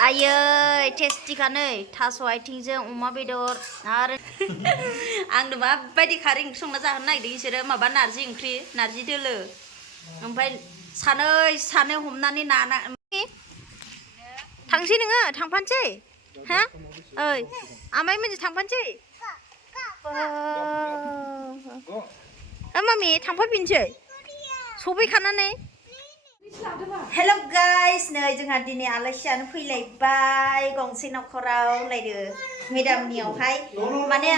아예 테스티가네 타소 아이팅जों अमा बेदर आरो आंनो माबायदि खारै ओंख्रि संना जाहोनो नागिरदों इसोरो माबा नारजि ओंख्रि नारजि दोलो ओमफ्राय सानै हमनानै नाना थांसै नोङो थांफानोसै हा ओइ आमाय मोनजों थांफानोसै मामि थांफाफिनसै सफैखानानै हेल' गाइस नै जोंहा दिनै आलासियानो फैलायबाय गंसे न'खराव लायदो मेदामनियावहाय माने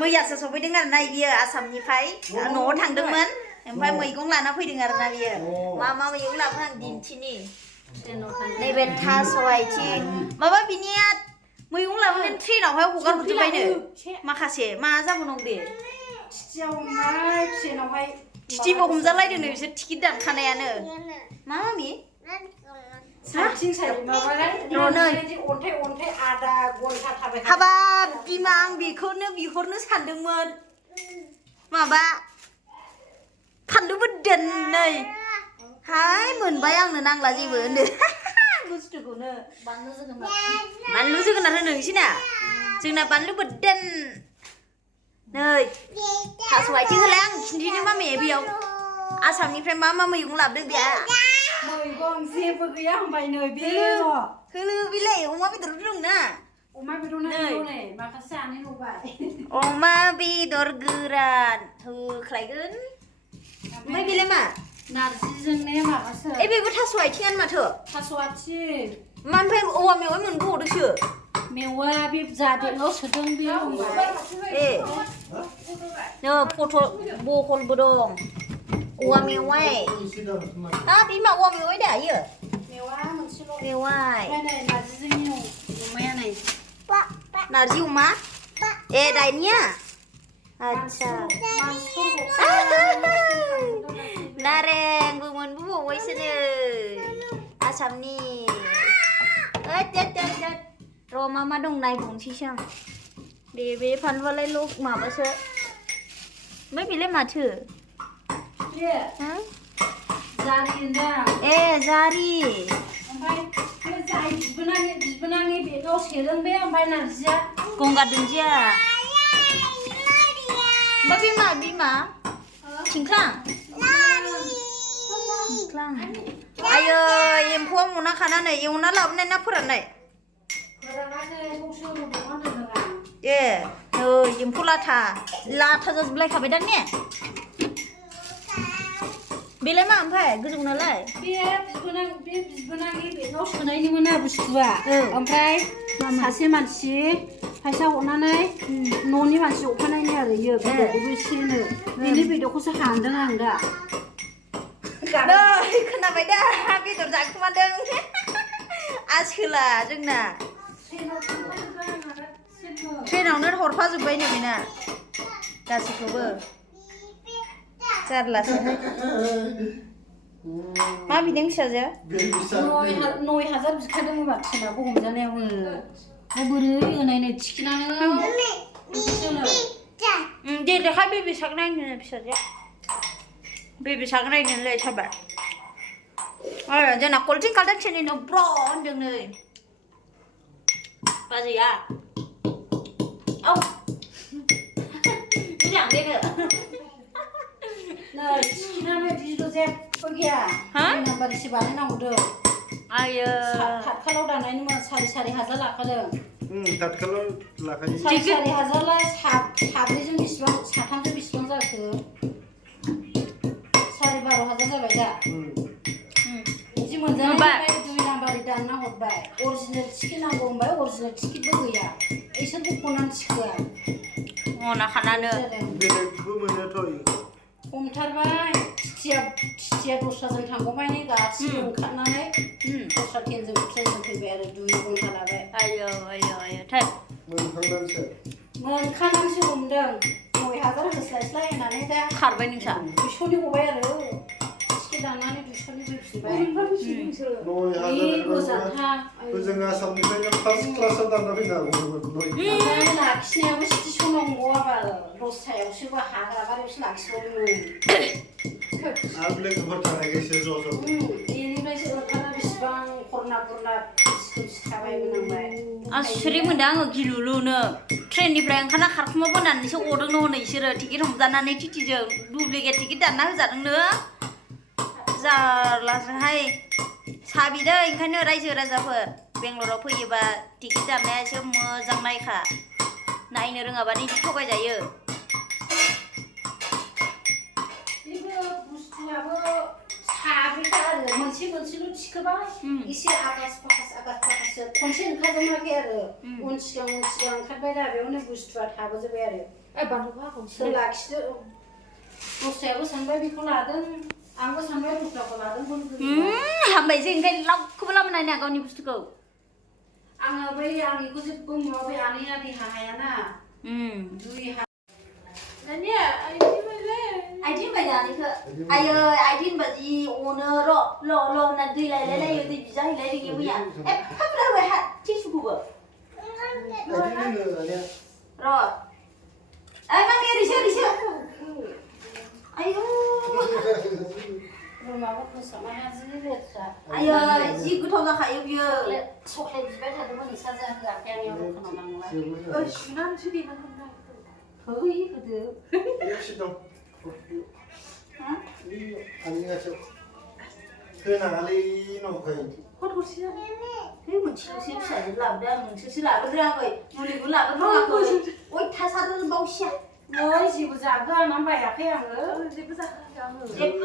मैयासो सफैदों आरोना बियो आसामनिफ्राय न'आव थांदोंमोन ओमफ्राय मैगं लाना फैदों आरोना बियो मा मैगं लाबोदों आं दिन्थिनि नैबे थास' आइथिं माबा बिनिया मैगं लाबोनानै ट्रेनावहाय हगार हरजोब्बायनो माखासे मा जाबावनांगौ दे टिटिबो हमजालायदोंनो बिसोर टिकेट दानखानायानो मा मामि हाबाब बिमा आं बेखौनो बिहरनो सानदोंमोन माबा फानलु बोरदोन नै हाय मोनबाय आंनो नांला जेबो होनो बुस्थुखौनो बानलु जोगोनार होनो नोंसिना जोंना बानलु बोरदोन नै थास' आइथिं होलाय आं खिन्थिनो मामे बेयाव आसामनिफ्राय मा मैगं लाबोदों बेहा मैगं जेबो गैया होनबाय नै बेल' होलो बिलाय अमा बेदर दंना अमा बेदर नै माखासे जानो लुबाय अमा बेदर गोरान होख्लायगोन ओमफ्राय बेलाय मा नारजिजों ने माबासो बेबो थास' आइथिंआनो माथो थास' आथिं मा ओमफ्राय औवा मेवाइ मोनबावदोंसो मेवा बे जादेनाव सोदों बे होनबाय पटल बहलबो दं औवा मेवाइ बिमा औवा मेवाइ दा इयो मेवा मोनसेल' मेवाइ नारजिजों अमाया नै नारजि अमा दानिया आच्छा नारेंबो मोनबोबावबायसो नै आसामनि र' मा दं नायबावनोसैसो आं बे फानलुआलाय माबासो ओमफ्राय बेलाय माथो जारि ओमफ्राय बिबोनांनि बेगाव सोदों बे ओमफ्राय नारजिया गंगार दुन्दिया ओमफ्राय बिमा थिंख्लां आयै एम्फौआ मना खानानै एवना लाबोनाय ना फोराननाय एम्फौ लाथा जाजोबलायखाबाय दा ने बेलाय मा ओमफ्राय गोजौ नालाय बे बिबोनांनि बेगाव सोनायनिमोन बुस्थुआ ओमफ्राय सासे मानसि फैसा हरनानै न'नि मानसि अखानायनि आरो इयो बेदरखौबो एसेनो बेनि बेदरखौसो हानदों आं दा खोनाबाय दा बेदर जाखुमादों आसोला जोंना ट्रेनावनो हरफाजोब्बायनो बेना गासैखौबो जारलासो मा बिदों फिसाजो 9,000 बिखादों होनबा ट्रेनावबो हमजानायावबो बोरै होनायनो थिखिनानो दे देखाय बेबि साक नायनो फिसाजो बेबि साक नायनोलाय साबाय जोंना कल्टिं काल्टार चेनेल ब्र होनदों नै बाजैया औ मोजां बेनो नै थिखिनानो दिल' जेबो गैया नाम्बार एसे बानायनांगौदों आयो तातखालाव दानायनिमोन 4,500 लाखादों तातखालाव लाखायो 4,500 ला साब्रैजों बेसेबां साथामजों बेसेबां जाखो 12,500 जाबाय दा बिदि मोनजानाय 2 नाम्बार दानना हरबाय अरिजिनेल टिकेट नांगौ होनबाय अरिजिनेल टिकेटबो गैया इसोरबो खनानै थिखोआ मना खानानो बेलेगबो मोनोथ' हमथारबाय टिटिया दस्राजों थांगौमायनि गासिबो ओंखारनानै दस्रा ट्रेनजों फैबाय आरो 2 घन्टा लाबाय आयो थाय मोनखानानैसो हमदों 9,000 होस्लायस्लाय होननानै दा खारबाय नोंसा 200नि गबाय आरो टिकेट दाननानै 200नि फैफिनबाय जों आसामनिफ्रायनो फार्स्ट क्लासाव दानना फैनो हागौमोन लाखिनायाबो स्टेसनाव नङाबा दस्रायावसो हाग्रा बारियावसो लाखिबावदोंमोन आरो लोगोफोर थानायखायसो ज' ज' बेनिफ्रायसो ओंखारना बेसेबां खरना खोमसि थाबायबो नांबाय आसुरि मोनदों आङो गिलुलुनो ट्रेननिफ्राय ओंखारना खारखुमाबोनानैसो गदोंनो हनै इसोरो टिकेट हमजानानै टिटिजों दुप्लिकेट टिकेट दानना होजादोंनो जारलाजोंहाय साबिदों ओंखायनो रायजो राजाफोर बेंगलराव फैयोबा टिकेट दाननाया एसे मोजां नायखा नायनो रोङाबानो बिदि थगायजायो बुस्थुआबो साब्रैखा आरो मोनसेल' थिखोबाय एसे आगास फाखासो खनसे ओंखारजोबाखै आरो उन सिगां ओंखारबाय दा बेयावनो बुस्थुआ थाबोजोब्बाय आरो सोर लाखिदो दस्रायाबो सानबाय बेखौ लादों आंबो सानबाय दस्राखौ लादों हामबायसो ओंखायनो लावखौबो लाबोनो हाया गावनि बुस्थुखौ आङो बै आंनिखौ जेबो माबाबाय आनैया देहा हायाना दुइ आइदिन बायदो आनैखौ आयै आइदिन बादि अनो र' होनना दै लायलायलायो दै बिजाहैलायदों मैया एफा बुरजा होबाय हा टिसुखौबो र' ओइ मामि ओरैसो आयौ माबा फोसाबनाया जि लेथ्रा आयै जि गोथाव जाखायो बियो चक्लेट बिबाय थादोंमोन नोंस्रा जाहोआखै आंनियाव दखानाव लांलाय सुनानैसो देनांगोन ना है होदो होनाङालै नंखाय हरसेया है मोनसेल'सो फिसाजो लाबोदों आं नोंसोरसो लाबोनो रोङाखै मुलिबो लाबोनो रोङाखै अयथासार बावसिया नै जेबो जाहोआ होननानै बायाखै आङो जेबो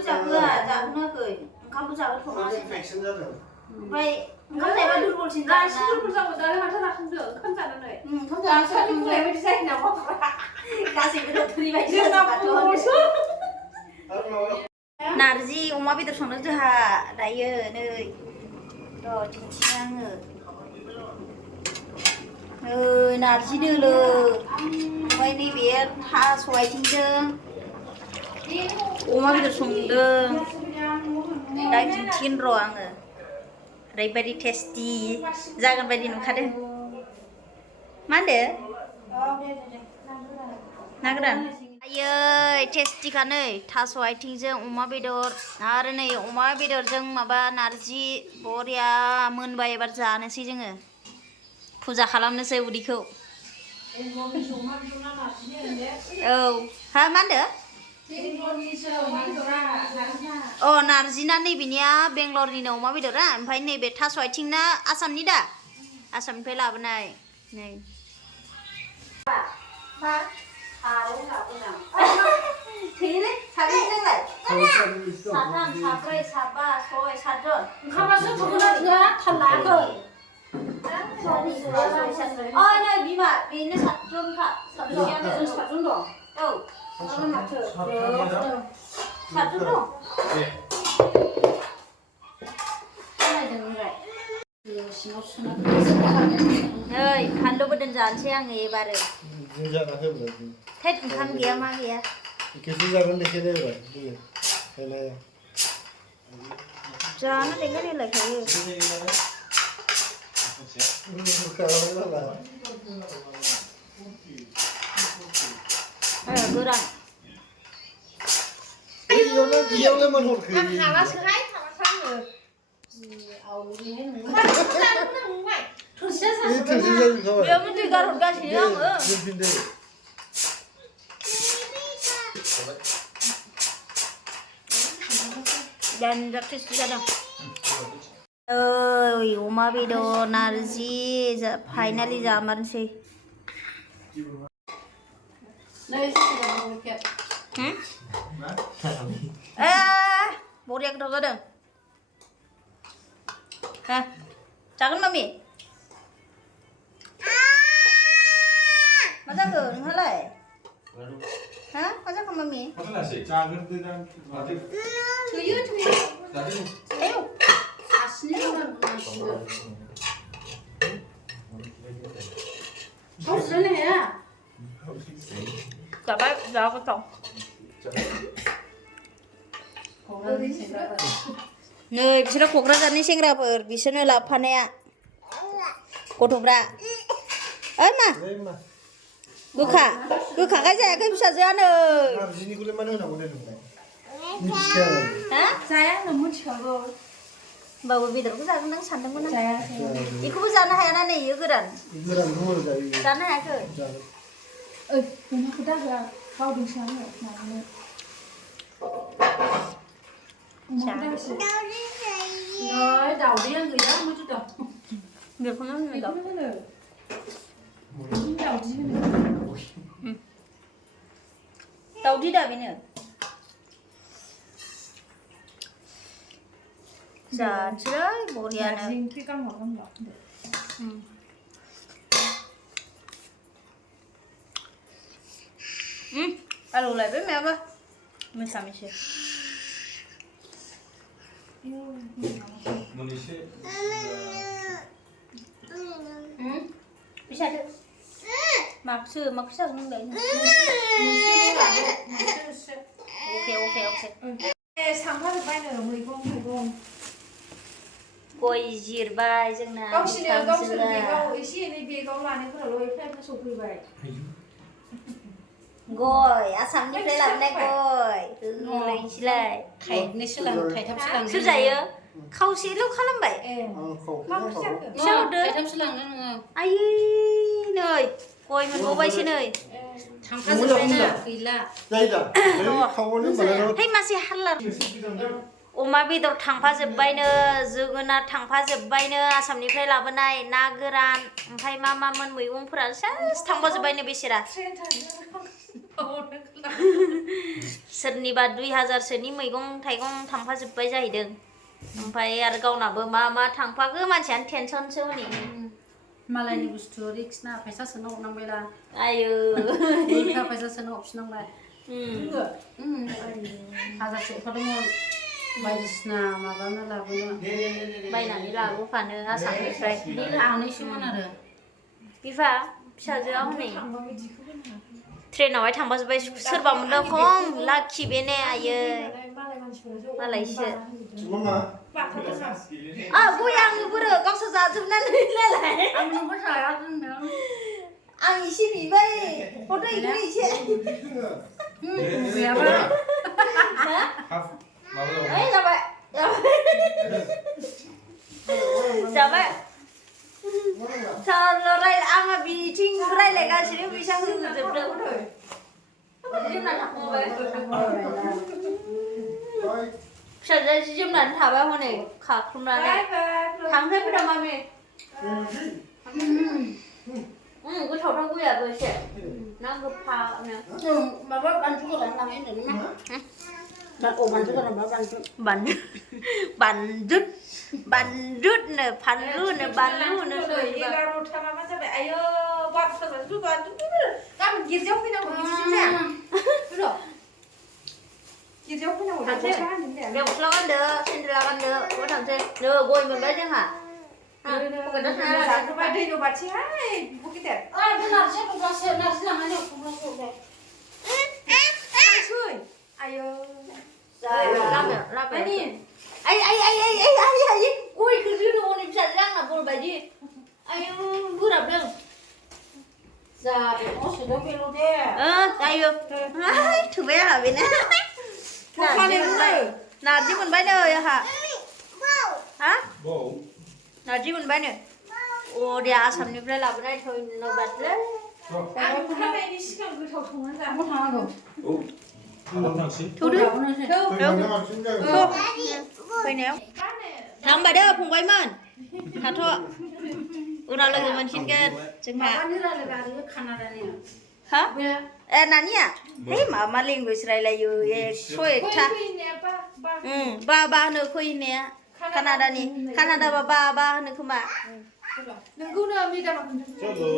जाहोआ जाहोनाखै ओंखामबो जाहोथ'नासै इनफेकसन जादों ओमफ्राय ओंखाम जायोबा दुरबलसिन जायोना दुरबल जाबाय दालाय माथो लाखांदों ओंखाम जानानै ओंखाम जानानै बुंनाय बायदि जायो नामा गासैबो डक्टरनि बायदि नारजि अमा बेदर संदों जोंहा दायो नै र' दिन्थिनो आङो नारजि दोलो ओमफ्राय नैबे थास' आथिंजों अमा बेदर संदों दा दिन्थिगोन र' आङो ओरैबायदि टेस्टि जागोन बायदि नुखादों मा होनदो ना गोरान आयै टेस्टिखा नै थास' आथिंजों अमा बेदर आरो नै अमा बेदरजों माबा नारजि बरिया मोनबाय एबार जानोसै जोङो फुजा खालामनोसै उदैखौ औ हा मा होनदो अ नारजिना नैबेनिया बेंगलरनिनो अमा बेदरा ओमफ्राय नैबे थास' आथिंना आसामनि दा आसामनिफ्राय लाबोनाय नै मा थैयोलै साबेसेजोंलाय साथाम साब्रै साबा सय सातजन ओंखामासो थोगोना थोआ थाल लायाखै नै बिमा बेनो सातजनखा सातजन दं औ माथो सातजन दं नै फानलु बोदोन जानोसै आङो एबारो थैद ओंखाम गैया मा गैया जानो लेंगोन होनलायखायो गोरान बेयावनो मोनहरखो हालासोहाय हालासो आङो बेयावनो दै गारहरगासिनो आङो Jangan टेस्टि जादों अमा बेदर नारजि फाइनालि जामारनोसै बरिया गोथाव जादों ha जागोन मामि मा जाखो नोंहालाय ha मा जाखो मामि थुयो ayo जाबाय जा गोथाव नै बिसोरो क'क्राझारनि सेंग्राफोर बिसोरनो लाबोफानाया गथ'फ्रा ओइ मा गोखाखाय जायाखै फिसाजोआ नै मिथिखाया हा जाया होनना मिथिखागौ होमबाबो बेदरखौ जागोन नों सानदोंमोन आं जायाखै बेखौबो जानो हायाना नै इयो गोरान गोरानखौ मोजां जायो जानो हायाखै जानो ओइ अमाखौ दाहोआ बावदोंसो आङो माबानो अमाखौ दाहोसै नै दाउदैया गैया मोथो दाउ बेखौनो होनो दा बेखौनो होनो दाउदै होनो दाउदै दा बेनो जानोसै बरियानो नारजि ओंख्रि गांहरनांगौ आलु लायबाय मायाबा मिसा मिसि मोनैसो बिसादो माखौसो जागोन नोंलाय अके सांफाजोब्बायनो मैगं थाइगं गय जिरबाय जोंना गावसोरनि बेगाव एसे एनै बेगाव लानायफोराल' एफा एफा सफैबाय गय आसामनिफ्राय लाबोनाय गय होलायनोसैलाय थाइनैसो लां थाइथामसो लांनो सोर जायो खावसेल' खालामबाय थाइथामसो लांनो नोङो आयै नै गय मोनबावबायसो नै थांखाजोब्बायना गैला जायो दा खावनै होनबालाय है मासे हाल्ला अमा बेदर थांफाजोब्बायनो जोगोनार थांफाजोब्बायनो आसामनिफ्राय लाबोनाय ना गोरान ओमफ्राय मामोन मैगंफोरा सेस थांफाजोब्बायनो बेसेरा सोरनिबा 2000सोनि मैगं थाइगं थांफाजोब्बाय जाहैदों ओमफ्राय आरो गावनाबो मा थांफाखो मानसियानो टेनसनसो हनै मालायनि बुस्थु रिक्स ना फैसा सोनो हरनांबायला आयौ उल्था फैसा सोनो हरफिननांबाय हाजारसे हरदोंमोन बायदिसिना माबानो लाबोनो बायनानै लाबोफानो आसामनिफ्राय बे लानैसोमोन आरो बिफा फिसाजोआ हनै ट्रेनावहाय थांफाजोब्बाय सोरबा मोनदों खम लाखि बेने आयै मालायसो गया आंनो बोरो गावसोर जाजोबनानै नालाय आं एसे बिबाय हरदो इखौनो एसे गैयाबा ओइ जाबाय जाबाय आंहा बिथिं रायलायगासिनो बेसां होजोबदों जोमना थांबाय फिसाजोआ जि जोमनानै थाबाय हनै खाख्लुमनानै थांफैदों मामि गोथावथार गयाबो एसे ना गोफानो माबा बानलु गोरान लांनाय होनदों ना बानलु गोरान बा बानलुनो फानलुनो बानलुनो 11:00 माबा जाबाय आयो 12:00 गाबोन गिर्जायाव फैनांगौ बिदिसो जाया गिर्जायाव फैनांगौ बे गस्ला गानदो सेन्देला गानदो बहा थांसै नो गय मोनबाय जोंहा दै नबाथिहाय बिब' गेदेर नारजि दब्लासे नारजि लांनानै दब्लासे आयो लामायाव आइ गयखौ जोनो हनै फिसाजो आंना बर बायदि आयु बोराबदों जाबाय सोदों बेल' दे जायो थोबाय आंहा बेनो नारजि मोनबाय नै आंहा हा नारजि मोनबाय नो अ दे आसामनिफ्राय लाबोनाय धन्यबादलै ओंखारनायनि सिगां गोथाव संनानै जानो थांनांगौ फैनायाव थांबाय दे फंबायमोन थाथ' उनाव लोगो मोनफिनगोन जोंहा हा ए नानिया है मा लेंगुवेज रायलायो एकथा बा होनो फैनाया कानाडाबा बा होनो खोमा नोंखौनो मेदामा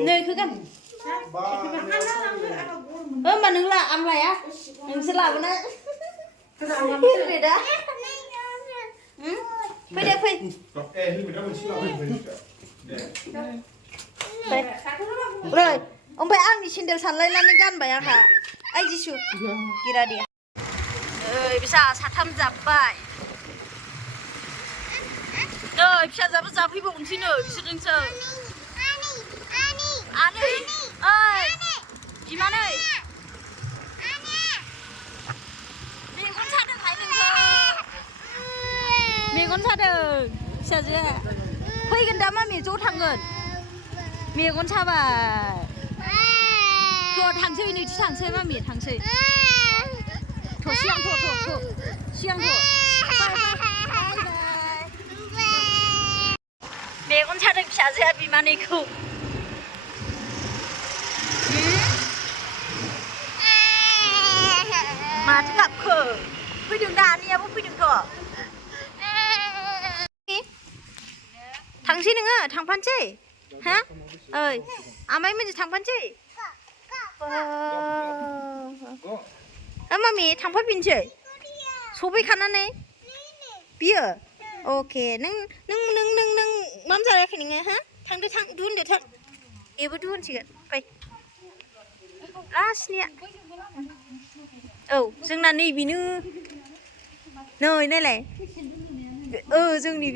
नै खोगान होमबा नों आं लाया नोंसोर लाबोना दा फै दे फै ओमफ्राय आंनि सेन्देल सानलायनानै गानबाय आंहा आइ जिसु गिरा दे बिसा साथाम जाब्बाय नै फिसाजाबो जाफैबावनोसै नै बिसोरजोंसो आनै ओइ बिमानै मेगन सादोंहाय नोंखौ मेगन सादों फिसाजोआ फैगोन दा मामि ज' थांगोन मेगन साबाय थ' थांसै नैथि थांसै मामि थांसै थ' सिगां थ' सिगां थ' मेगन सादों फिसाजोआ बिमानैखौ माथो गाबखो फैदों दा आनैयाबो फैदोंथ' थांसै नोङो थांफानोसै हा ओइ आमाइ मोनजों थांफानोसै मामि थांफाफिनसै सफैखानानै बियो अके नों मा जायाखै नोङो हा थांदो थां दुनदो थां बेबो दुनसिगोन फै लास्टनिया औ जोंना नैबेनो नै नायलाय जोंनि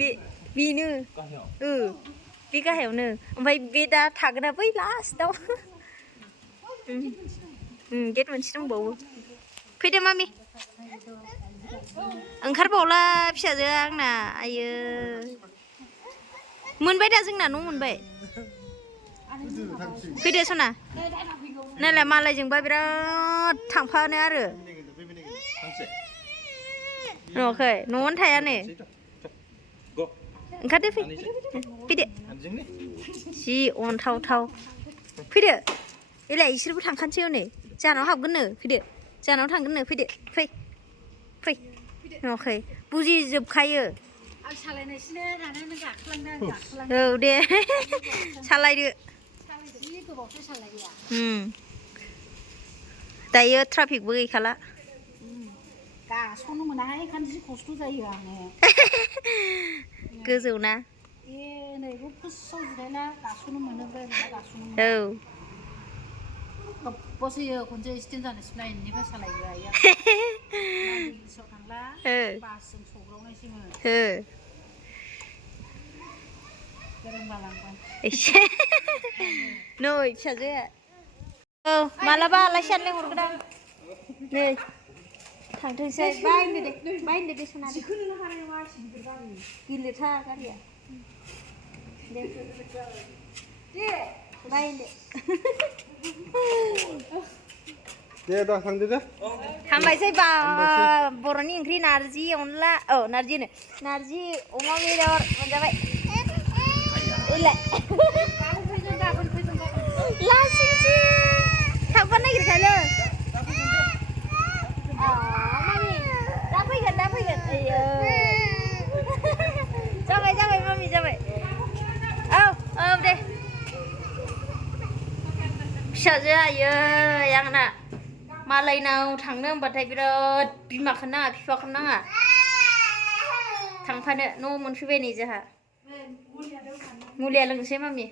बेनो बे गाहायावनो ओमफ्राय बे दा थागोना बै लास्टआव गेट मोनसे दंबावो फैदो मामि ओंखारबावला फिसाजोआ आंना आयो मोनबाय दा जोंना न' मोनबाय फैदो सना नायलाय मालायजोंबा बिराद थांफानो आरो नुवाखै न'आवनो थाया नै ओंखारदो फैदो जि अनथावथाव फैदो एलाय इसोरबो थांखानोसै हनै जाहानाव हाबगोननो फैदो जाहानाव थांगोननो फैदो फै नुवाखै बुजिजोबखायो औ दे सालायदो दायो ट्राफिकबो गैखाला गास'नो मोनाहाय ओंखायनो जि खस्थ' जायो आङो गोजौना नैबो फार्स्टआव जिरायना गास'नो मोनो ओमफ्राय गास'नो मोनो औ बसयो खनसे स्टेन्ड जानोसै नायनिफ्राय सालायो आइया पुलिसाव थांला बासजों सौग्रावनायसोमोन गोरोंबालांबाय नै फिसाजोआ औ मालाबा आलासियानो लेंहरगोन आं नै थांथोंसै बायनो दे सना गिलिरथार गारिया दे बायनो दे दा थांदो दे थांबायसै बा बर'नि ओंख्रि नारजि अनला नारजि अमा बेदर मोनजाबाय लासिंसि थांफानो नागिरखायो मामि दा फैगोन आयो जाबाय मामि जाबाय औ दे फिसाजो आयै आंना मालायनाव थांनो होनबाथाय बिराद बिमाखौनो नाङा बिफाखौनो नाङा थांफानो न' मोनफैबाय नै जोंहा मुलिया लोंनोसै मामि